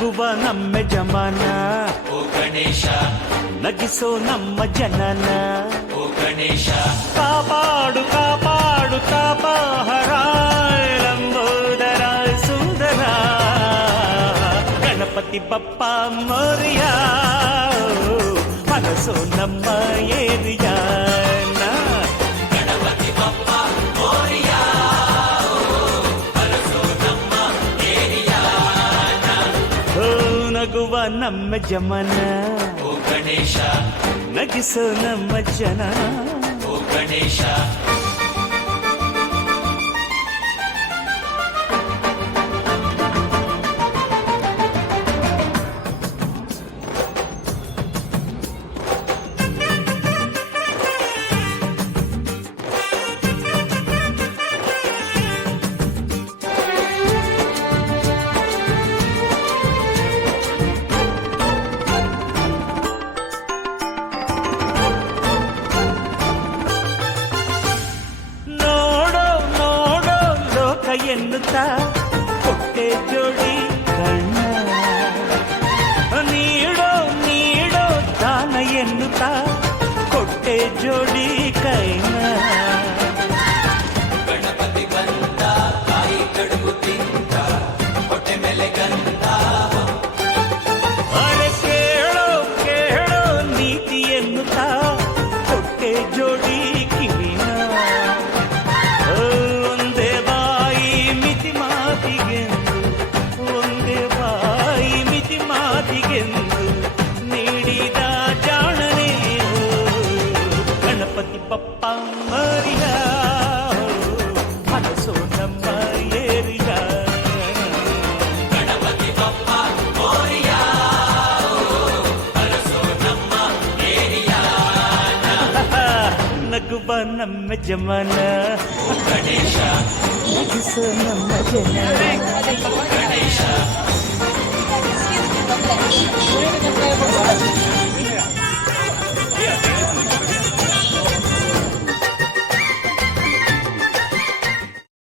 ನಗುವ ನಮ್ಮ ಜಮಾನ ಓ ಗಣೇಶ ನಗಿಸೋ ನಮ್ಮ ಜನನ ಓ ಗಣೇಶ ಕಾಪಾಡು ಕಾಪಾಡು ತಾಪಹರ ಲಂಬೋದರ ಸುಂದರ ಗಣಪತಿ ಬಪ್ಪ ಮೋರಿಯ ಮನಸೋ ನಮ್ಮ ಏರಿಯಾನ ಗಣಪತಿ ಬಪ್ಪ ಮೋರಿಯ ಬರಸೋ ನಮ್ಮ ಏರಿಯಾನ ಓ ನಗುವ ನಮ್ಮ ಜಮನ ಓ ಗಣೇಶ ನಗಿಸೋ ನಮ್ಮ ಜನ ಓ ಗಣೇಶ ನೋಡೋ ನೋಡೋ ಲೋಕ ಎನ್ನುತ್ತಾ ಕೊಟ್ಟೆ ಜೋಡಿ ಕಣ್ಣ ನೀಡೋ ನೀಡೋ ದಾನ ಎನ್ನುತ್ತಾ ಕೊಟ್ಟೆ ಜೋಡಿ ಕೈನ ಗಣಪತಿ ಬಂದ ಕಾಯಿ ಕಡುಬು ತಿಂದ ಹೊಟ್ಟೆ ಮೇಲೆ ಗಂಧ ಅರೆ ಕೇಳೋ ಕೇಳೋ ನೀತಿ ಎನ್ನುತ್ತಾ ಕೊಟ್ಟೆ ಜೋಡಿ ಕಿವಿನ ಒಂದೇ ಬಾಯಿ ಮಿತಿ ಮಾತಿಗೆಂದು ಒಂದೇ ಬಾಯಿ ಮಿತಿ ಮಾತಿಗೆಂದು ನೀಡಿದ ಜಾಣನೇ ಗಣಪತಿ ಬಪ್ಪ ಮರಿಯ ಮನಸೋ ನಮ್ಮ ಏರಿಯ ಗಣಪತಿ ಬಪ್ಪ ಮೋರಿಯ ಬರಸೋ ನಮ್ಮ ಏರಿಯಾನ ನಗುವ ನಮ್ಮ ಜಮನ ಓ ಗಣೇಶ ನಗಿಸೋ ನಮ್ಮ ಜನ